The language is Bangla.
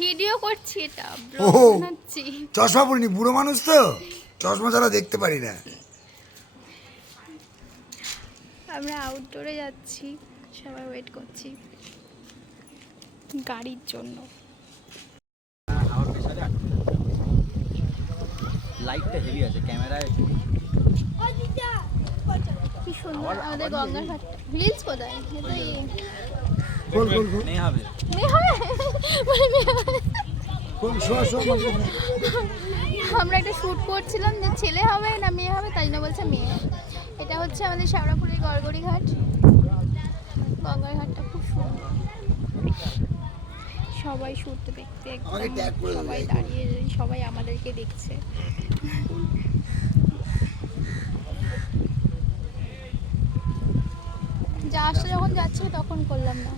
ভিডিও করছি, এটা ও ব্লগ বানাচ্ছি। চশমা পরিনি, বুড়ো মানুষ তো, চশমা ছাড়া দেখতে পারি না। আমরা আউটডোরে যাচ্ছি, সবাই ওয়েট করছি গাড়ির জন্য। লাইটটা হেভি আছে ক্যামেরায়। কি সুন্দর আমাদের গঙ্গার ঘাট। রিলস কোথায়? নেই হবে। আমরা একটা শ্যুট করছিলাম যে ছেলে হবে না মেয়ে হবে, তাই জন্য বলছে মেয়ে হবে। এটা হচ্ছে আমাদের শেওড়াফুলির গড়গড়ি ঘাট। গঙ্গার ঘাটটা খুব সুন্দর। সবাই শ্যুট দেখতে একদম, সবাই দাঁড়িয়ে, সবাই আমাদেরকে দেখছে। যা আসলে যখন যাচ্ছিল তখন করলাম না।